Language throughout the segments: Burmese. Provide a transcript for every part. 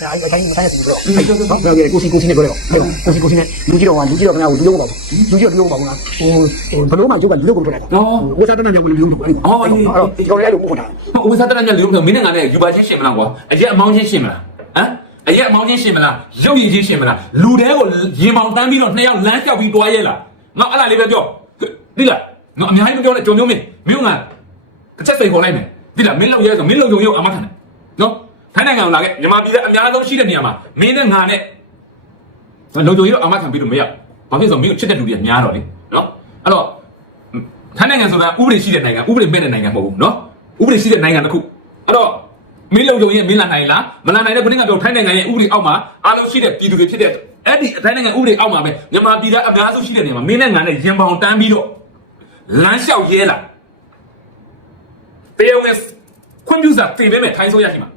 အဲအတိုင်းမတိုင်းစီပြောအဲ့နော်ဘယ်ကိုစီကိုစီနဲ့ပြောတယ်ကိုစီကိုစီနဲ့လူကြီးတော့ကလူကြီးတော့ခင်ဗျာကိုလူလုံးပါဘူးလူကြီးတော့လူလုံးပါဘူးလားဟိုဟိုဘလို့မှကျုပ်ကလူလုံးကိုပြောလိုက်တာဝတ်စားတဲ့ညောင်ကိုလူလုံးကိုအဲ့တော့ဒီကောင်လေးအဲ့လိုပို့တာဟိုဝိသတရညလူမင်းနဲ့ငါနဲ့ယူပါချင်းရှင်မလားကွာအရက်အမောင်းချင်းရှင်မလားဟမ်အရက်အမောင်းချင်းရှင်မလားရုပ်ရည်ချင်းရှင်မလားလူတဲကိုရင်ပေါင်တန်းပြီးတော့နှစ်ယောက်လမ်းလျှောက်ပြီးတွားရဲလားငါအဲ့လားလေးပဲပြောဒီလားငါအများကြီးမပြောနဲ့ကြုံမျိုးမင်းမင်းကအချက်စိန်ခေါ်လိုက်မယ်ဒီလားမင်းလောက်ရဲဆိုမင်းလုံုံရုံအမခံတယ်နော် ထိုင်းနိုင်ငံကိုလာခဲ့မြန်မာပြည်သားအများဆုံးရှိတဲ့နေရာမှာမင်းနဲ့ငါနဲ့လုံခြုံရေးတော့အမခံပေးလို့မရဘာဖြစ်လို့မင်းကိုချစ်တဲ့လူတွေများတော့လေနော်အဲ့တော့ထိုင်းနိုင်ငံဆိုတာဥပဒေရှိတဲ့နိုင်ငံဥပဒေမဲ့တဲ့နိုင်ငံမဟုတ်ဘူးနော်ဥပဒေရှိတဲ့နိုင်ငံတစ်ခုအဲ့တော့မင်းလုံခြုံရေးမင်းလာနိုင်လားမလာနိုင်တဲ့ခုနကပြောထိုင်းနိုင်ငံရဲ့ဥပဒေအောက်မှာအားလုံးရှိတဲ့ပြည်သူတွေဖြစ်တဲ့အဲ့ဒီထိုင်းနိုင်ငံဥပဒေအောက်မှာပဲမြန်မာပြည်သားအများစုရှိတဲ့နေရာမှာမင်းနဲ့ငါနဲ့ရင်ပေါင်တန်းပြီးတော့လမ်းလျှောက်ရဲလာတရားဝင်ခွင့်ပြုစာတင်ပေးမယ်ထိုင်းဆိုရရှိမှာ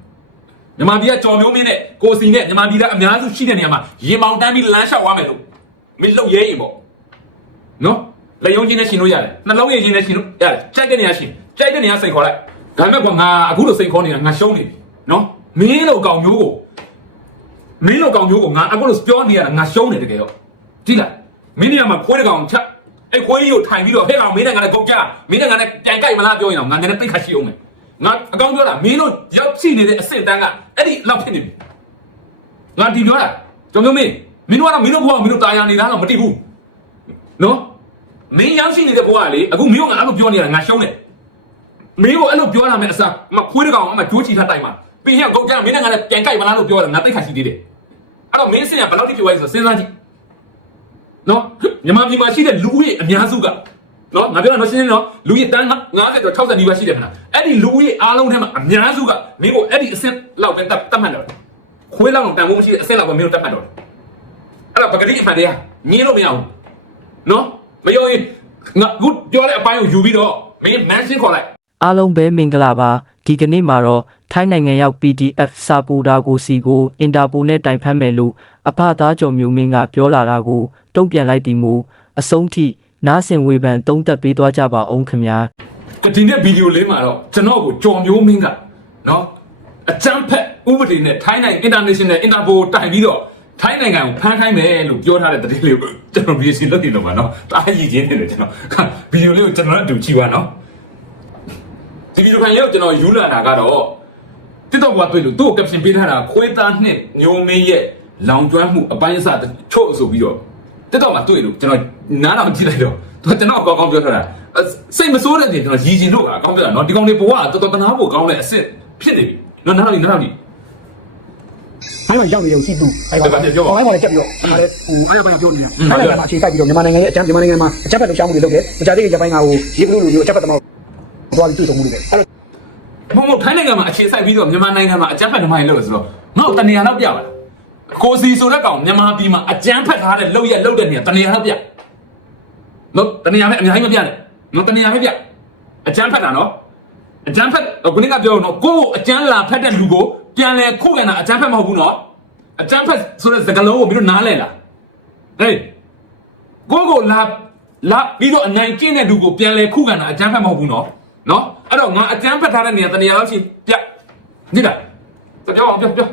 မြန်မာပြည်ကကြော်မျိုးမင်းနဲ့ကိုစီနဲ့မြန်မာပြည်သားအများစုရှိတဲ့နေရာမှာရင်ပေါင်တန်းပြီးလမ်းလျှောက်သွားမယ်လို့မင်းလုံရဲရင်ပေါ့နော်လက်ယုံချင်းနဲ့ရှင်လို့ရတယ်နှလုံးရည်ချင်းနဲ့ရှင်လို့ရတယ်ကြိုက်တဲ့နေရာရှင်ကြိုက်တဲ့နေရာစိန်ခေါ်လိုက်ဒါပေမဲ့ကွာငါအခုလိုစိန်ခေါ်နေတာငါရှုံးနေပြီနော်မင်းလိုကောင်မျိုးကိုမင်းလိုကောင်မျိုးကိုငါအခုလိုပြောနေရတာငါရှုံးနေတကယ်တော့ကြည့်လိုက်မင်းနေရာမှာခွေးတစ်ကောင်ချက်အဲ့ခွေးကြီးကိုထိုင်ပြီးတော့ဟဲ့ကောင်မင်းနဲ့ငါနဲ့ကုတ်ကြမင်းနဲ့ငါနဲ့ကြံကြိုက်မလားပြောရင်တော့ငါငါနဲ့တိတ်ခတ်ရှိအောင်မယ် ငါအကောင်ပြောတာမင်းတို့ရောက်ရှိနေတဲ့အဆင့်တန်းကအဲ့ဒီလောက်ဖြစ်နေပြီငါဒီပြောတာကျွန်တော်မင်းမင်းတို့ကတော့မင်းတို့ဘဝမင်းတို့တာယာနေတာတော့မတိဘူးနော်မင်းရောက်ရှိနေတဲ့ဘဝကလေအခုမင်းကငါအဲ့လိုပြောနေတာငါရှုံးတယ်မင်းကအဲ့လိုပြောလာမယ်အစားမခွေးတကောင်အမကြိုးချီထားတိုင်မှာပြီးရင်ကောက်ကြမင်းနဲ့ငါနဲ့ပြန်ကြိုက်မလားလို့ပြောတာငါတိတ်ခါရှိသေးတယ်အဲ့တော့မင်းစင်ကဘယ်လောက်ထိပြောရဲဆိုစဉ်းစားကြည့်နော်မြန်မာပြည်မှာရှိတဲ့လူဦးရေအများစုက နော်ငါပြောတာနော်ရှင်းရှင်းနော်လူကြီးတန်း90တော့60နီးပါးရှိတယ်ခဏအဲ့ဒီလူကြီးအားလုံးထဲမှာအများစုကမင်းကိုအဲ့ဒီအဆင့်လောက်ပဲတတ်တတ်မှတ်တယ်ခွေးလောက်တော့တန်ဖို့မရှိတဲ့အဆင့်လောက်ပဲမင်းတို့တတ်မှတ်တော့အဲ့တော့ပကတိအမှန်တရားညင်းလို့မရဘူးနော်မယုံရင်ငါခုပြောတဲ့အပိုင်းကိုယူပြီးတော့မင်းမန်ရှင်းခေါ်လိုက်အားလုံးပဲမင်္ဂလာပါဒီကနေ့မှာတော့ထိုင်းနိုင်ငံရောက် PDF စာပူတာကိုစီကိုအင်တာပိုနဲ့တိုင်ဖက်မယ်လို့အဖသားကျော်မျိုးမင်းကပြောလာတာကိုတုံ့ပြန်လိုက်တီမူအဆုံးထိ နားဆင်ဝေဖန်သုံးသပ်ပေးသွားကြပါအောင်ခင်ဗျာဒီနေ့ဗီဒီယိုလေးမှာတော့ကျွန်တော်ကိုကြော်မျိုးမင်းကနော်အကြမ်းဖက်ဥပဒေနဲ့ထိုင်းနိုင်ငံ international interpol တိုင်ပြီးတော့ထိုင်းနိုင်ငံကိုဖမ်းခိုင်းမယ်လို့ပြောထားတဲ့သတင်းလေးကိုကျွန်တော်ဗီဒီယိုလုပ်နေတော့မှာနော်တားရည်ချင်းနေတယ်ကျွန်တော်ဗီဒီယိုလေးကိုကျွန်တော်အတူကြည့်ပါနော်ဒီဗီဒီယိုခံရုပ်ကျွန်တော်ယူလာတာကတော့တစ်တော့ဘွားတွေ့လို့သူ့ကိုကပ်ရှင်ပေးထားတာခွေးသားနှစ်မျိုးမင်းရဲ့လောင်ကျွမ်းမှုအပိုင်းအစချို့ဆိုပြီးတော့ တစ်တော့မှတွေ့လို့ကျွန်တော်နားတော်ကြည့်လိုက်တော့သူကကျွန်တော်အကောင်းကောင်းပြောထားတာအဲ့စိတ်မစိုးတဲ့တင်ကျွန်တော်ရည်ကျင်လို့အကောင်းပြောတာနော်ဒီကောင်လေးဘဝကတော်တော်တနာဖို့ကောင်းတဲ့အစ်စ်ဖြစ်နေပြီနော်နားတော်ဒီနားတော်ဒီအဲ့မှာရောက်နေရုံရှိသူအဲ့ကောင်အဲ့ကောင်လည်းကြက်ပြီးတော့အဲ့ဟိုအားရပိုင်းပြောနေတာအဲ့ဒါမှအခြေစိုက်ပြီးတော့မြန်မာနိုင်ငံရဲ့အကြမ်းမြန်မာနိုင်ငံမှာအကြမ်းဖက်လှုပ်ရှားမှုတွေလုပ်တယ်မကြသေးတဲ့ဂျပန်ကဟိုရေကလူလူမျိုးအကြမ်းဖက်သမားသွားပြီးတွေ့ဆုံမှုတွေပဲအဲ့တော့ဘုံဘုံထိုင်းနိုင်ငံမှာအခြေစိုက်ပြီးတော့မြန်မာနိုင်ငံမှာအကြမ်းဖက်ဓမ္မတွေလုပ်လို့ဆိုတော့ငါ့ကိုတနေရာတော့ပြပါလား ကိုစီဆိုတဲ့ကောင်မြန်မာပြည်မှာအကြမ်းဖက်ထားတဲ့လုပ်ရက်လုပ်တဲ့နေရာတနေရာတော့ပြနော်တနေရာမဲ့အများကြီးမပြနဲ့နော်တနေရာမဲ့ပြအကြမ်းဖက်တာနော်အကြမ်းဖက်ခုနကပြောတော့ကိုယ့်ကိုအကြမ်းလာဖက်တဲ့လူကိုပြန်လဲခုခံတာအကြမ်းဖက်မဟုတ်ဘူးနော်အကြမ်းဖက်ဆိုတဲ့စကားလုံးကိုမင်းတို့နားလဲလားဟေးကိုယ့်ကိုလာလာပြီးတော့အနိုင်ကျင့်တဲ့လူကိုပြန်လဲခုခံတာအကြမ်းဖက်မဟုတ်ဘူးနော်နော်အဲ့တော့ငါအကြမ်းဖက်ထားတဲ့နေရာတနေရာတော့ရှိပြဒီလားပြောအောင်ပြောပြော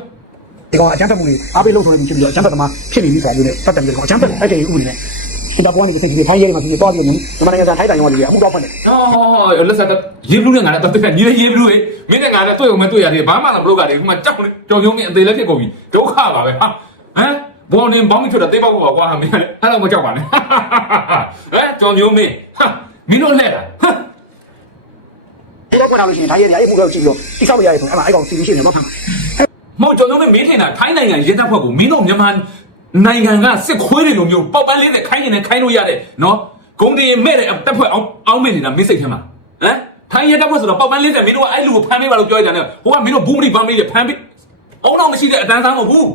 ဒီကောင်အကြမ်းဖက်မှုတွေအားပေးလို့ဆိုနေပြီဖြစ်ပြီးတော့အကြမ်းဖက်သမားဖြစ်နေပြီဆိုတာမျိုးနဲ့ပတ်သက်ပြီးတော့အကြမ်းဖက်အဲ့ဒီဥပဒေနဲ့အင်တာပေါ်ကနေသိပြီးထိုင်းရဲမှာပြီးတော့ပြီးတော့မြန်မာနိုင်ငံကထိုင်းတိုင်းရောတွေအမှုတော့ဖွင့်တယ်哦，လက်ဆက်ရေးဘလူးနဲ့ငါလည်းတော့တက်ညီလေးရေးဘလူးလေမင်းနဲ့ငါလည်းတွေ့ုံမဲ့တွေ့ရတယ်ဘာမှလည်းမလုပ်ကြတယ်ဒီမှာကြောက်နေကြောင်ကျုံနေအသေးလည်းဖြစ်ကုန်ပြီဒုက္ခပါပဲဟာဟမ်ဘောနေဘောင်းမချွတ်တာတေးပေါက်ပါကွာမင်းလည်းအဲ့တော့မကြောက်ပါနဲ့ဟမ်ကြောင်ကျုံမင်းဟာမင်းတို့လက်တာဟမ်ဒီတော့ပြန်လာလို့ရှိရင်ထိုင်းရဲတွေအဲ့မှုတော့ကြည့်ပြီးတော့တိဆောက်ရရဆိုအဲ့မှာအဲ့ကောင်စီပြီးရှိနေတော့ဖမ်းမဟုတ် ကြောင်ကျုံမင်းမင်းထင်တာထိုင်းနိုင်ငံရဲတပ်ဖွဲ့ကိုမင်းတို့မြန်မာနိုင်ငံကစစ်ခွေးတွေလိုမျိုးပေါက်ပန်းလေးတွေခိုင်းနေတယ်ခိုင်းလို့ရတယ်နော်ဂုံတင်မဲ့တဲ့တပ်ဖွဲ့အောင်အောင်မင်းနေတာမင်းစိတ်ထဲမှာဟမ်ထိုင်းရဲတပ်ဖွဲ့ဆိုတော့ပေါက်ပန်းလေးတွေမင်းတို့ကအဲ့လူကိုဖမ်းပေးပါလို့ပြောကြတယ်ဟိုကမင်းတို့ဘူးမလီပန်းပေးတယ်ဖမ်းပေးအောင်တော့မရှိတဲ့အတန်းသားမဟုတ်ဘူး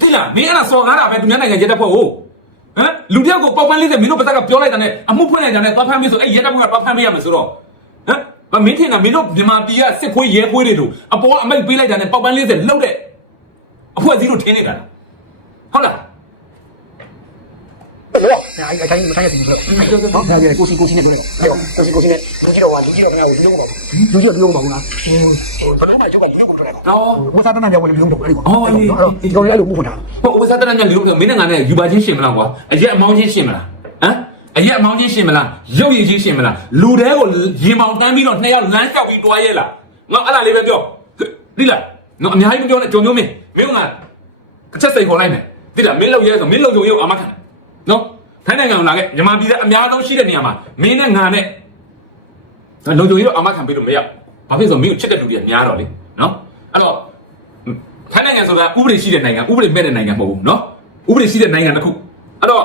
ဒီလားမင်းအဲ့ဒါစော်ကားတာပဲသူများနိုင်ငံရဲတပ်ဖွဲ့ကိုဟမ်လူတယောက်ကိုပေါက်ပန်းလေးတဲ့မင်းတို့ပတ်သက်ကပြောလိုက်တာနဲ့အမှုဖွင့်လိုက်တာနဲ့သွားဖမ်းပေးဆိုအဲ့ရဲတပ်ဖွဲ့ကသွားဖမ်းပေးရမယ်ဆိုတော့ဟမ်မမင်းထင်တာမင်းတို့မြန်မာပြည်ကစစ်ခွေးရဲခွေးတွေတို့အပေါ်ကအမိတ်ပေးလိုက်တာနဲ့ပေါက်ပန်းလေးတဲ့လှုပ်တဲ့ အဖွဲ့အစည်းတို့ထင်းနေတာလားဟုတ်လားတော့အဲအဲတိုင်းမတိုင်းရစီဘူးဟုတ်ဒါကြကိုစီကိုစီနဲ့ပြောတယ်ကိုစီကိုစီနဲ့လူကြီးတော့ဟာလူကြီးတော့ခင်ဗျာကိုလူလုံးမပါဘူးလူကြီးတော့လူလုံးမပါဘူးလားဘယ်လိုမှကြောက်ကလူလုံးမပါဘူးတော့ဝစားတနာပြောလို့လူလုံးတော့အဲ့ဒီဒီကောင်လေးအဲ့လိုမှုဖွင့်တာဟိုဝစားတရညလူလို့မင်းနဲ့ငါနဲ့ယူပါချင်းရှင်မလားကွာအရက်အမောင်းချင်းရှင်မလားဟမ်အရက်အမောင်းချင်းရှင်မလားရုပ်ရည်ချင်းရှင်မလားလူတဲကိုရင်မောင်တန်းပြီးတော့နှစ်ယောက်လမ်းလျှောက်ပြီးတွားရဲလားငါအဲ့ဒါလေးပဲပြောသိလား နော်အများကြီးမပြောနဲ့ကြော်မျိုးမင်းမင်းကအချက်စိန်ခေါ်လိုက်မယ်သိလားမင်းလောက်ရဲဆိုမင်းလုံုံရုပ်အာမခံနော်ထိုင်းနိုင်ငံကိုလာခဲ့မြန်မာပြည်သားအများဆုံးရှိတဲ့နေရာမှာမင်းနဲ့ငါနဲ့လုံုံရုပ်အာမခံပေးလို့မရဘာဖြစ်ဆိုမင်းကိုချစ်တဲ့လူတွေကများတော့လေနော်အဲ့တော့ထိုင်းနိုင်ငံဆိုတာဥပဒေရှိတဲ့နိုင်ငံဥပဒေမဲ့တဲ့နိုင်ငံမဟုတ်ဘူးနော်ဥပဒေရှိတဲ့နိုင်ငံတစ်ခုအဲ့တော့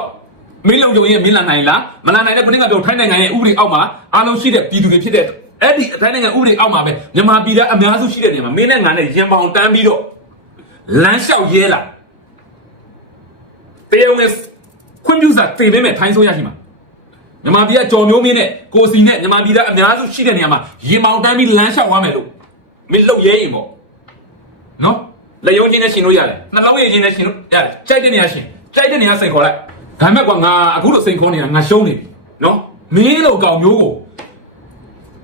မင်းလုံုံရင်မင်းလာနိုင်လားမလာနိုင်တဲ့ခုနကပြောထိုင်းနိုင်ငံရဲ့ဥပဒေအောက်မှာအားလုံးရှိတဲ့ပြည်သူတွေဖြစ်တဲ့ အဲ့ဒီထိုင်းနိုင်ငံဥပဒေအောက်မှာပဲမြန်မာပြည်သားအများစုရှိတဲ့နေရာမှာမင်းနဲ့ငါနဲ့ရင်ပေါင်တန်းပြီးတော့လမ်းလျှောက်ရဲလာတရားဝင်ခွင့်ပြုစာတင်ပေးမယ်ထိုင်းဆိုရရှိမှာမြန်မာပြည်ကကြော်မျိုးမင်းနဲ့ကိုစီနဲ့မြန်မာပြည်သားအများစုရှိတဲ့နေရာမှာရင်ပေါင်တန်းပြီးလမ်းလျှောက်သွားမယ်လို့မင်းလုံရဲရင်ပေါ့နော်လက်ယုံချင်းနဲ့ရှင်လို့ရတယ်နှလုံးရည်ချင်းနဲ့ရှင်လို့ရတယ်ကြိုက်တဲ့နေရာရှင်ကြိုက်တဲ့နေရာစိန်ခေါ်လိုက်ဒါမဲ့ကွာငါအခုလို့စိန်ခေါ်နေတာငါရှုံးနေပြီနော်မင်းလိုကောင်မျိုးကို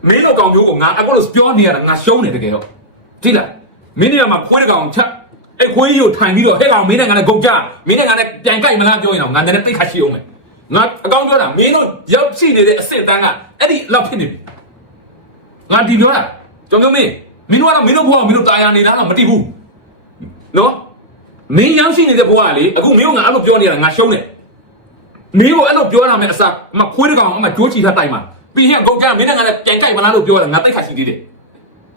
မင်းလိုကောင်မျိုးကိုငါအခုလို့ပြောနေရတာငါရှုံးနေတကယ်တော့ကြည့်လားမင်းနေရာမှာခွေးတစ်ကောင်ချက်အဲ့ခွေးကြီးကိုထိုင်ပြီးတော့ဟဲ့ကောင်မင်းနဲ့ငါနဲ့ဂုတ်ကြမင်းနဲ့ငါနဲ့ပြန်ကြိုက်မလားပြောရင်တော့ငါလည်းတိတ်ခါရှိအောင်မယ်ငါအကောင်ပြောတာမင်းတို့ရောက်ရှိနေတဲ့အစ်စ်တန်းကအဲ့ဒီလောက်ဖြစ်နေပြီငါဒီပြောတာကျွန်တော်မင်းမင်းတို့ကတော့မင်းတို့ဘဝမင်းတို့တာယာနေလားတော့မသိဘူးနော်မင်းရောက်ရှိနေတဲ့ဘဝကလေအခုမင်းကငါအဲ့လိုပြောနေတာငါရှုံးတယ်မင်းကိုအဲ့လိုပြောရမယ်အစားအမခွေးတကောင်အမကြိုးချီထားတိုင်မှာ ပြီးရင်အကုန်ကြမင်းနဲ့ငါနဲ့ပြန်ကြိုက်မလားလို့ပြောတာငါသိခါရှိသေးတယ်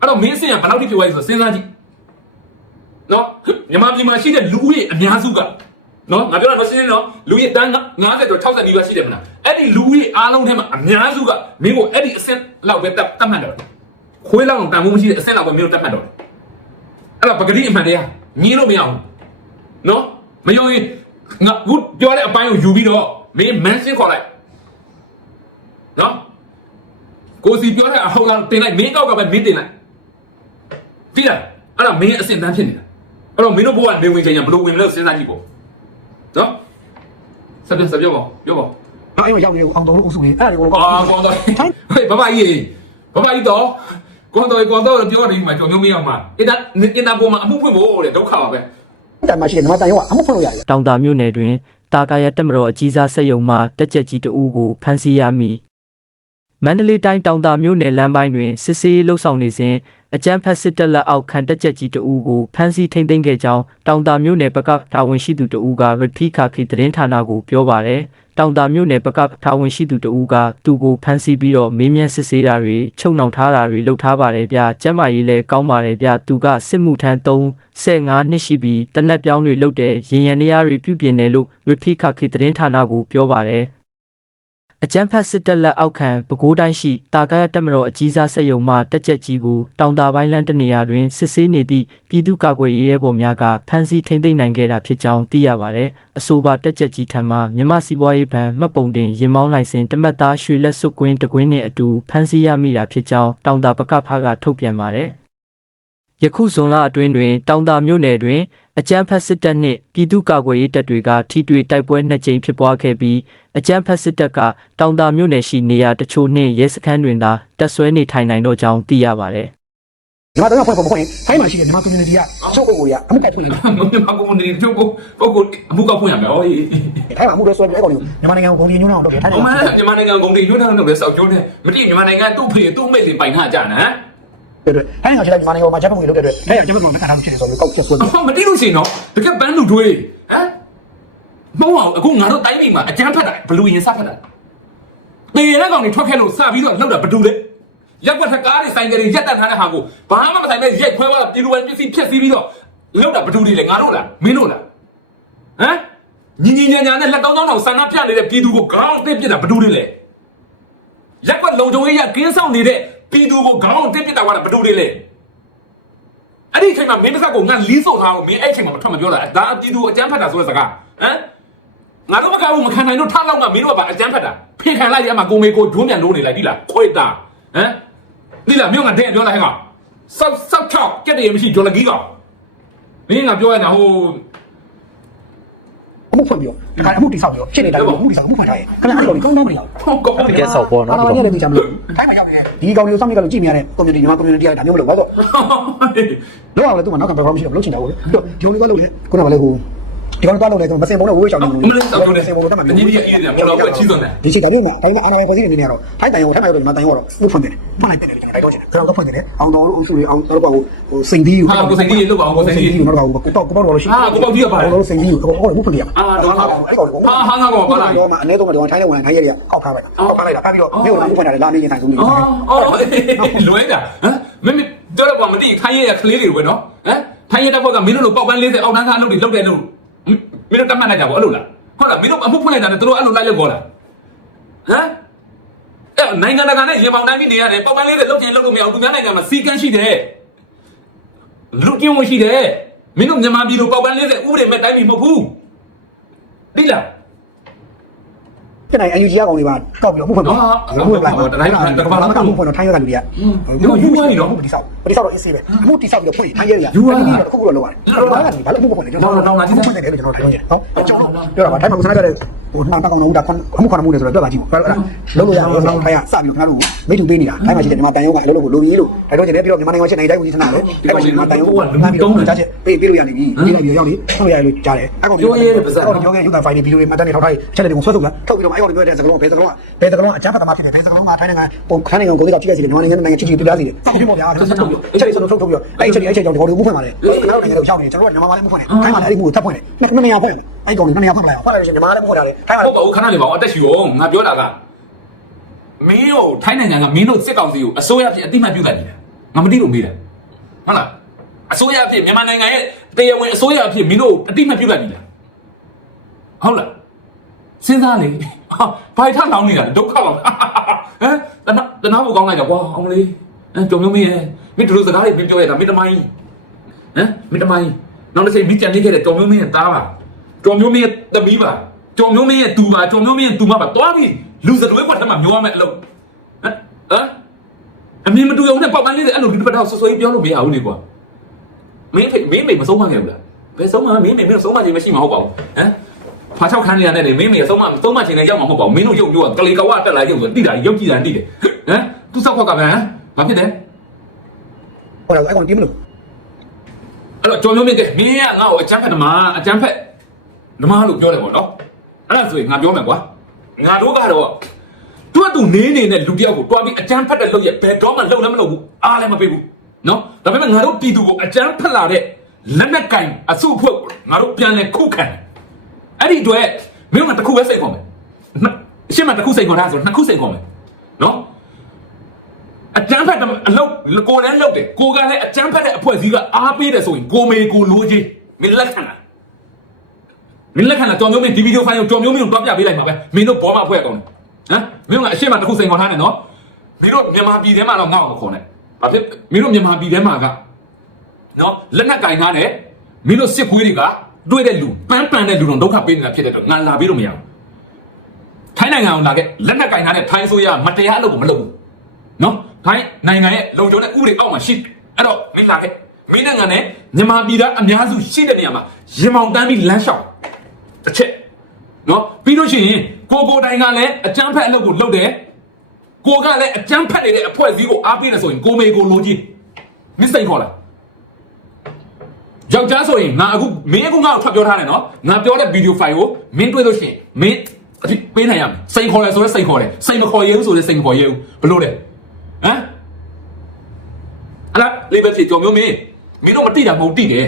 အဲ့တော့မင်းအစင်ကဘယ်လောက်ထိပြောရလဲဆိုစဉ်းစားကြည့်နော်မြန်မာပြည်မှာရှိတဲ့လူဦးရေအများစုကနော်ငါပြောတာမရှင်းနော်လူကြီးတန်း90ကျော်60နီးပါးရှိတယ်မလားအဲ့ဒီလူကြီးအားလုံးထဲမှာအများစုကမင်းကိုအဲ့ဒီအဆင့်လောက်ပဲတတ်တတ်မှတ်တယ်ခွေးလောက်တန်ဖို့မရှိတဲ့အဆင့်လောက်ပဲမင်းတို့တတ်မှတ်တော့တယ်အဲ့တော့ပဂတိအမှန်တရားညင်းလို့မရဘူးနော်မယုံရင်ငါခုပြောတဲ့အပိုင်းကိုယူပြီးတော့မင်းမန်းရှင်းခေါ်လိုက်နော် ကိုစီပြောတဲ့အဟုတ်လားတင်လိုက်မင်းကောက်ကပဲမင်းတင်လိုက်ကြည့်လားအဲ့ဒါမင်းအဆင့်တန်းဖြစ်နေတာအဲ့တော့မင်းတို့ဘဝနေဝင်ချိန်ကဘယ်လိုဝင်မလဲစဉ်းစားကြည့်ပေါ့နော်ဆက်ပြဆက်ပြောပါပြောပါနောက်အဲ့မှာရောက်နေအောင်တော်လို့အုပ်စုလေးအဲ့ဒါကိုကောအာကောင်းတော့ဟေးဘဘကြီးဘဘကြီးတော့ကောင်းတော့ကောင်းတော့ပြောနေမှာကြော်မျိုးမရအောင်မှာအင်တာအင်တာပေါ်မှာအမှုဖွင့်ဖို့တဲ့ဒုက္ခပါပဲတန်မရှိတယ်မြန်မာတန်ရောအမှုဖွင့်လို့ရတယ်တောင်တာမြို့နယ်တွင်တာကာယတက်မတော်အကြီးစားစက်ယုံမှတက်ကြက်ကြီးတအူးကိုဖမ်းဆီးရမိ မန္တလေးတိုင်းတောင်တာမြို့နယ်လမ်းပိုင်းတွင်စစ်ဆေးရေးလှုပ်ဆောင်နေစဉ်အကြမ်းဖက်စစ်တပ်လက်အောက်ခံတက်ကြက်ကြီးတအူးကိုဖမ်းဆီးထိန်းသိမ်းခဲ့ကြောင်းတောင်တာမြို့နယ်ပကတာဝန်ရှိသူတအူးကရဖိခါခိသတင်းဌာနကိုပြောပါရယ်တောင်တာမြို့နယ်ပကတာဝန်ရှိသူတအူးကသူ့ကိုဖမ်းဆီးပြီးတော့မေးမြန်းစစ်ဆေးတာတွေချုပ်နှောင်ထားတာတွေလုပ်ထားပါတယ်ဗျကျမ်းမာရေးလည်းကောင်းပါတယ်ဗျသူကစစ်မှုထမ်း3 15နှစ်ရှိပြီးတနက်ပြောင်းတွေလုပ်တဲ့ရင်ရန်တရားတွေပြုပြင်တယ်လို့ရဖိခခိသတင်းဌာနကိုပြောပါတယ် အကြမ်းဖက်စစ်တပ်လက်အောက်ခံပဲခူးတိုင်းရှိတာကာယတက်မတော်အကြီးစားစက်ယုံမှတက်ချက်ကြီးကိုတောင်တာပိုင်းလန်းတနေရာတွင်စစ်ဆေးနေသည့်ပြည်သူ့ကာကွယ်ရေးရဲဘော်များကဖမ်းဆီးထိန်းသိမ်းနိုင်ခဲ့တာဖြစ်ကြောင်းသိရပါတယ်။အဆိုပါတက်ချက်ကြီးထံမှမြမစီးပွားရေးဘဏ်မှတ်ပုံတင်ရင်မောင်းလိုင်စင်တမတ်သားရွှေလက်စွပ်ကွင်းတကွင်းနဲ့အတူဖမ်းဆီးရမိတာဖြစ်ကြောင်းတောင်တာပကဖကထုတ်ပြန်ပါတယ်။ ယခုဇွန်လအတွင်းတွင်တောင်တာမြို့နယ်တွင်အကြမ်းဖက်စစ်တပ်နှင့်ပြည်သူ့ကာကွယ်ရေးတပ်တွေကထိတွေ့တိုက်ပွဲနှစ်ကြိမ်ဖြစ်ပွားခဲ့ပြီးအကြမ်းဖက်စစ်တပ်ကတောင်တာမြို့နယ်ရှိနေရာတချို့နှင့်ရဲစခန်းတွင်သာတပ်ဆွဲနေထိုင်နိုင်တော့ကြောင်းသိရပါတယ်။မြန်မာတန်ရောဖွင့်ဖွင့်ဖွင့်ထိုင်းမှာရှိတယ်မြန်မာ community ကချုပ်ကိုကိုရအမှုကိုက်ဖွင့်နေတယ်မင်းမကုန်းနေတို့ကိုပုဂ္ဂိုလ်အမှုကောက်ဖွင့်ရမယ်ဟောအေးထိုင်းမှာအမှုတွေဆွဲပြီးအဲ့ကောင်တွေကိုမြန်မာနိုင်ငံကိုဂုံတင်ညွှန်းအောင်လုပ်တယ်ထိုင်းအမနိုင်ငံမြန်မာနိုင်ငံဂုံတင်ညွှန်းထားတယ်စောက်ကျိုးတယ်မတိမြန်မာနိုင်ငံသူ့ဖေသူ့မိတ်တွေပိုင်ထားကြနော် တဲ့အတွက်ထိုင်းနိုင်ငံရှိလိုက်မြန်မာနိုင်ငံမှာဂျပန်ကိုလုပ်တဲ့အတွက်ထိုင်းနိုင်ငံဂျပန်ကိုမကန်ထားလို့ဖြစ်နေဆိုပြီးကောက်ချက်ဆွဲပြီးဟောမတိလို့ရှိရင်တော့တကယ်ပန်းလူတွေဟမ်မဟုတ်အောင်အခုငါတို့တိုင်းပြည်မှာအကြမ်းဖက်တာဘလူရင်စဖက်တာတေရတဲ့ကောင်တွေထွက်ခဲ့လို့စပြီးတော့လှုပ်တာဘဒူလေရက်ွက်ထကားတွေဆိုင်ကတွေရက်တက်ထားတဲ့ဟာကိုဘာမှမဆိုင်ပဲရိုက်ခွဲသွားပြည်လူဝင်ပစ္စည်းဖြစ်စီပြီးတော့လှုပ်တာဘဒူတွေလေငါတို့လားမင်းတို့လားဟမ်ညီညီညာညာနဲ့လက်ကောင်းကောင်းတော့ဆန္ဒပြနေတဲ့ပြည်သူကိုခေါင်းတစ်ပြစ်တာဘဒူတွေလေရက်ွက်လုံခြုံရေးရကင်းဆောင်နေတဲ့ ပြည်သူကိုခေါင်းတစ်ပြစ်တာကဘဒူတွေလေအဲ့ဒီအချိန်မှာမင်းတစ်ခါကိုငါလီးစော်ထားလို့မင်းအဲ့အချိန်မှာမထွက်မပြောတာဒါအပြည်သူအကြမ်းဖက်တာဆိုတဲ့စကားဟမ်ငါတို့မကဘူးမခံနိုင်တော့ထားတော့ငါမင်းတို့ကဘာအကြမ်းဖက်တာဖေခံလိုက်ရမှာကိုမေကိုဂျွန်းပြန်လို့နေလိုက်ပြီလားခွေတာဟမ်ဒီလားမြို့ငါတဲ့ပြောလိုက်ဟဲ့ကောင်ဆောက်ဆောက်ချောက်ကြက်တယ်မရှိဂျော်လကြီးကောင်မင်းငါပြောရတာဟို အမှုဖွင့်ပြီးတော့တခါအမှုတိဆောက်ပြီးတော့ရှင်းနေတိုင်းအမှုတိဆောက်အမှုဖွင့်ထားရင်ခင်ဗျာအဲ့လိုကောင်းကောင်းမရဘူးဟုတ်ကောင်းတကယ်ဆောက်ပေါ်နော်အာရတဲ့ဒီချမ်းမလို့တိုင်းမှာရောက်နေတယ်ဒီကောင်တွေကိုစောင့်နေကြလို့ကြည့်နေရတဲ့ community ညီမ community ကဒါမျိုးမလုပ်ဘာလို့လောအောင်လည်းသူ့မှာနောက်က background မရှိတော့မလုပ်ချင်တာဘူးလေဒီလိုလေးကလုပ်လေခုနကလည်းဟို ဒီကောင်ကတော့လုပ်လေမစင်ပုံနဲ့ဝေးချောင်းနေမလေးတော့ပြောနေစင်ပုံတော့မှအကြီးကြီးအေးတယ်မလို့အချီးစွန်တယ်ဒီချိန်တိုင်းမှာတိုင်းမှာအာနာပိုင်ဖွဲ့စည်းနေနေရတော့ထိုင်းတိုင်ကိုထိုင်းမှာရောက်တော့ဒီမှာတိုင်ရောတော့ဥဖွင့်တယ်ဖွင့်လိုက်တယ်လေကျွန်တော်တိုက်တော့ချင်တယ်ကျွန်တော်တော့ဖွင့်တယ်အောင်တော်လို့အုပ်စုတွေအောင်တော့ဟိုဟိုစိန်ဒီကိုဟာကိုစိန်ကြီးလုတ်ပါအောင်ကိုစိန်ကြီးကိုတော့ကိုပေါ့ကိုပေါ့တော့လို့ရှိဟာကိုပေါ့ကြီးကပါတယ်လို့စိန်ဒီကိုဟိုဥဖွင့်ရအာတော့ဟာအဲ့ကောင်ကိုဟာဟာငါကောင်ပါလာတော့မှအနည်းဆုံးတော့ထိုင်းနဲ့ဝင်ထိုင်းရဲတွေကအောက်ဖားလိုက်အောက်ဖားလိုက်တာဖားပြီးတော့မြို့ကိုဥဖွင့်တယ်လာနေနေတိုင်းဆုံးနေအော်အော်လွဲတာဟမ်မင်းတို့တော့မသိခိုင်းရကလေးတွေပဲနော်ဟမ်ထိုင်းရတဲ့ဘက်ကမင်းတို့လိုပေါက်ပန်း40အောက်တန်းကားအလုပ်တွေလုပ်တယ်လို့ မင်းတို့တတ်မှတ်လိုက်ကြပါအဲ့လိုလားဟုတ်လားမင်းတို့အမှုဖွင့်လိုက်တာနဲ့တို့အဲ့လိုလိုက်လို့ခေါ်လားဟမ်အဲ့နိုင်ငံတကာနဲ့ရင်ပေါင်တန်းပြီးနေရတယ်ပေါက်ပန်း40လုပ်ချင်လုပ်လို့မရဘူးသူများနိုင်ငံမှာစီကန်းရှိတယ်လူကျင်းဝင်ရှိတယ်မင်းတို့မြန်မာပြည်လိုပေါက်ပန်း40ဥပဒေမဲ့တိုင်းပြည်မဟုတ်ဘူးတိလား ပြန်နိုင် UNG ကောင်တွေပါကောက်ပြီးတော့ဥဖွင့်တော့ဥဖွင့်လိုက်တိုင်းမှာတကဘာလာမှဥဖွင့်တော့ထိုင်းရဲကလူတွေကဒီဆောက်ဒီဆောက်တော့ AC ပဲအမှုတိဆောက်ပြီးတော့ဖွင့်ထိုင်းရဲတွေကဒီတော့တစ်ခုခုတော့လုပ်ရတယ်ဘာလဲဘာလို့ဥဖွင့်လဲကျွန်တော်ဖွင့်တယ်လို့ကျွန်တော်ထိုင်းရဲဟုတ်ကျွန်တော်ပြောတာပါထိုင်းမှာစနေကြတဲ့ဟိုနှာတကောင်တော့ဒါအမှုခေါ်မှုတွေဆိုတော့တွေ့ပါကြည့်ပေါ့လုံးလို့ရအောင်တော့ထိုင်းရစပြီးတော့ခင်ဗျားတို့မိတူပေးနေတာထိုင်းမှာရှိတဲ့မြန်မာတန်ရုံးကအလုပ်လုပ်ကိုလိုပြီးလို့ဒါတော့ကျတယ်ပြီးတော့မြန်မာနိုင်ငံရှိနိုင်ငံတိုင်းဝန်ကြီးဌာနလည်းထိုင်းမှာရှိတဲ့မြန်မာတန်ရုံးကပြီးတော့ကြားချက်ပေးပေးလို့ရနေပြီဒီလိုက်ပြီးရောက်နေဆောက်ရရလို့ကြားတယ်အဲ့ကောင်ပြောခဲ့ရုပ်သံဖိုင်တွေဗီဒီယိုတွေမှတ်တမ်းတွေထောက်ထားချက်တွေကိုဆွဲထုတ်လာထုတ်ပြီးတော့အဲ့ကောင်တွေပြောတဲ့စကားလုံးဘယ်စကားလုံးဘယ်စကားလုံးအကြမ်းဖက်သမားဖြစ်တယ်ဘယ်စကားလုံးကထိုင်းနိုင်ငံပုံခန်းနိုင်ငံကိုလေးကထိခိုက်စေတယ်မြန်မာနိုင်ငံနိုင်ငံချစ်ချစ်ပြပြစေတယ်စောက်ပြပေါ့ဗျာဆက်ထုတ်ပြီးချက်တွေဆွဲထုတ်ထုတ်ပြီးတော့အဲ့ချက်တွေအဲ့ချက်ကြောင့်ဒီကောင်တွေမှုဖွင့်ပါလေကျွန်တော်နိုင်ငံတွေရောက်နေကျွန်တော်ကမြန်မာမှာလည်းမှုဖွင့်တယ်ထိုင်းမှာလည်းအဲ့ဒီမှုကိုထပ်ဖွင့်တယ်နှစ်နေရာဖွင့်တယ်အဲ့ကောင်တွေနှစ်နေရာဖွင့်ပလိုက်အောင်ဖွင့်လိုက်လို့ရှိရင်မြန်မာလည်းမှုဖွင့်တာလေထိုင်းမှာဟုတ်ပါဘူးခဏနေပါဦးအသက်ရှူအောင်ငါပြောတာကမင်းတို့ထိုင်းနိုင်ငံကမင်းတို့စစ်ကောင်စီကိုအစိုးရဖြစ်အတိမတ်ပြုတ်တယ်နေတာငါမသိလို့မေးတယ်ဟုတ်လားအစိုးရဖြစ်မြန်မာနိုင်ငံရဲ့တရားဝင်အစိုးရဖြစ်မင်းတို့အတိမတ်ပြုတ်တယ်နေတာဟုတ်လား စဉ်းစားလေဟာဘာထလောင်းနေတာဒုက္ခလောင်းဟမ်တနာတနာဘူးကောင်းလိုက်တော့ကွာအောင်လေးအဲကြုံမျိုးမင်းရဲ့မင်းတို့စကားတွေပြောရတာမင်းတမိုင်းဟမ်မင်းတမိုင်းနောက်တစ်ချိန်မိကြံနေခဲ့တဲ့ကြုံမျိုးမင်းရဲ့တားပါကြုံမျိုးမင်းရဲ့တမီးပါကြုံမျိုးမင်းရဲ့တူပါကြုံမျိုးမင်းရဲ့တူမပါသွားပြီလူစတွေးကွက်ထက်မှမျောရမယ်အလုပ်ဟမ်ဟမ်အမြင်မတူအောင်နဲ့ပေါက်ပန်းလေးတွေအဲ့လိုဒီတစ်ပတ်တော့ဆွဆွေးပြောလို့မရဘူးလေကွာမင်းဖေမင်းမေမဆုံးမခဲ့ဘူးလားဘယ်ဆုံးမမင်းမေမင်းဆုံးမခြင်းမရှိမှာဟုတ်ပါဘူးဟမ် ဖာချောက်ခန်းနေရတဲ့မင်းမေဆုံးမဆုံးမခြင်းနဲ့ရောက်မှာမဟုတ်ပါဘူးမင်းတို့ရုပ်ပြောကလေကဝတက်လာရုပ်ဆိုတိတာရုပ်ကြည့်တာတိတယ်ဟမ်သူစောက်ကကပဲဟမ်ဘာဖြစ်တယ်ဟိုတော့အဲ့ကောင်တင်းမလို့အဲ့တော့ကြုံမျိုးမင်းကမင်းကငါ့ကိုအချမ်းဖက်ဓမ္မအချမ်းဖက်ဓမ္မလို့ပြောတယ်ပေါ့နော်အဲ့ဒါဆိုရင်ငါပြောမယ်ကွာငါတို့ကတော့သူကသူနေနေနဲ့လူတယောက်ကိုတွားပြီးအချမ်းဖက်တဲ့လုပ်ရဲ့ဘယ်တော့မှလုံလည်းမလုပ်ဘူးအားလည်းမပေးဘူးနော်ဒါပေမဲ့ငါတို့ပြည်သူကိုအချမ်းဖက်လာတဲ့လက်နက်ကင်အစုအဖွဲ့ကိုငါတို့ပြန်လဲခုခံ အဲ့ဒီအတွက်မင်းကတစ်ခုပဲစိတ်ခေါ်မယ်ရှင်းမတစ်ခုစိတ်ခေါ်တာဆိုနှစ်ခုစိတ်ခေါ်မယ်နော်အကျန်းဖက်အလုပ်ကိုယ်လည်းလုပ်တယ်ကိုကလည်းအကျန်းဖက်တဲ့အဖွဲ့အစည်းကအားပေးတယ်ဆိုရင်ကိုမေကိုလိုချင်မင်းလက်ခံလားမင်းလက်ခံလားကြော်မျိုးမင်းဒီဗီဒီယိုဖိုင်ကိုကြော်မျိုးမင်းကိုတွားပြပေးလိုက်ပါပဲမင်းတို့ဘောမအဖွဲ့ကောင်ဟမ်မင်းကအရှင်းမတစ်ခုစိန်ခေါ်ထားတယ်နော်မင်းတို့မြန်မာပြည်ထဲမှာတော့ငါ့ကိုခေါ်နေဘာဖြစ်မင်းတို့မြန်မာပြည်ထဲမှာကနော်လက်နက်ကင်ထားတယ်မင်းတို့စစ်ခွေးတွေက တွေ့တဲ့လူပန်းပန်တဲ့လူတော့ဒုက္ခပေးနေတာဖြစ်တဲ့တော့ငါလာပြီးတော့မရဘူးထိုင်းနိုင်ငံကိုလာခဲ့လက်နက်ကင်ထားတဲ့ထိုင်းဆိုရမတရားအလုပ်ကိုမလုပ်ဘူးနော်ထိုင်းနိုင်ငံရဲ့လုံခြုံတဲ့ဥပဒေအောက်မှာရှိအဲ့တော့မင်းလာခဲ့မင်းနိုင်ငံနဲ့မြန်မာပြည်သားအများစုရှိတဲ့နေရာမှာရင်မောင်တန်းပြီးလမ်းလျှောက်တစ်ချက်နော်ပြီးလို့ရှိရင်ကိုကိုတိုင်ကလည်းအကျန်းဖက်အလုပ်ကိုလုပ်တယ်ကိုကလည်းအကျန်းဖက်နေတဲ့အဖွဲစည်းကိုအားပေးတယ်ဆိုရင်ကိုမေကိုလိုကြီးမစ်စိန်ခေါ်လား ယောက်ျားဆိုရင်ငါအခုမင်းအခုငါ့ကိုထွက်ပြောထားတယ်နော်ငါပြောတဲ့ဗီဒီယိုဖိုင်ကိုမင်းတွေ့လို့ရှိရင်မင်းအဖြစ်ပေးနိုင်ရမယ်စိန်ခေါ်တယ်ဆိုတော့စိန်ခေါ်တယ်စိန်မခေါ်ရဘူးဆိုတော့စိန်မခေါ်ရဘူးဘလို့လဲဟမ်အဲ့ဒါလေးပဲဖြစ်ကြော်မျိုးမင်းမင်းတို့မတိတာမဟုတ်တိတယ်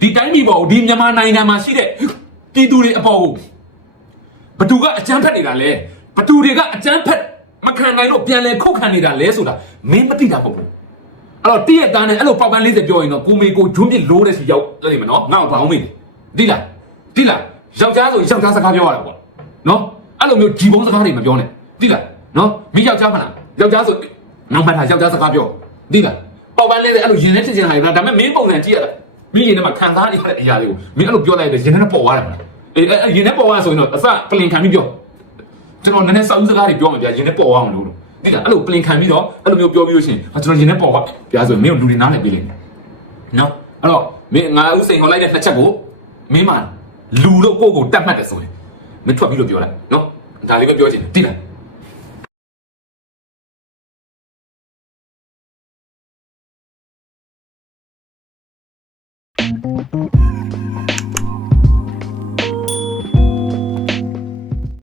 ဒီတိုင်းပြည်ပေါ်ကိုဒီမြန်မာနိုင်ငံမှာရှိတဲ့ပြည်သူတွေအပေါ်ကိုဘသူကအကြမ်းဖက်နေတာလဲဘသူတွေကအကြမ်းဖက်မခံနိုင်လို့ပြန်လဲခုတ်ခံနေတာလဲဆိုတာမင်းမတိတာမဟုတ်ဘူး အဲ့တော့တည့်ရသားနဲ့အဲ့လိုပေါက်ပန်း40ပြောရင်တော့ကိုမေကိုဂျွန်းပြစ်လို့တဲ့စီရောက်တယ်မနော်ငါ့ကိုဘာအောင်မေးဒီလားဒီလားယောက်ျားဆိုယောက်ျားစကားပြောရတာပေါ့နော်အဲ့လိုမျိုးဂျီဘုံစကားတွေမပြောနဲ့ဒီလားနော်မိယောက်ျားမလားယောက်ျားဆိုနောက်မှထားယောက်ျားစကားပြောသိလားပေါက်ပန်းလေးတဲ့အဲ့လိုရင်ထဲချင်ချင်ဟာလားဒါပေမဲ့မင်းပုံစံကြည့်ရတာမင်းရင်ထဲမှာခံစားနေရတဲ့အရာလေးကိုမင်းအဲ့လိုပြောလိုက်တယ်ရင်ထဲနဲ့ပေါ်သွားတယ်မလားအေးအဲ့ရင်ထဲပေါ်သွားဆိုရင်တော့အစပလင်ခံပြီးပြောကျွန်တော်နည်းနည်းစောင်းစကားတွေပြောမှဗျာရင်ထဲပေါ်သွားအောင်လို့ သိလားအဲ့လိုပလင်ခံပြီးတော့အဲ့လိုမျိုးပြောပြီးလို့ရှိရင်ဟာကျွန်တော်ရင်ထဲပေါ်သွားဗျာဆိုရင်မင်းတို့လူတွေနားလည်ပေးလိမ့်မယ်နော်အဲ့တော့မင်းငါဥစိန်ခေါ်လိုက်တဲ့နှစ်ချက်ကိုမင်းမလူလို့ကိုယ့်ကိုတတ်မှတ်တယ်ဆိုရင်မထွက်ပြီးလို့ပြောလိုက်နော်ဒါလေးပဲပြောချင်တယ်တိလား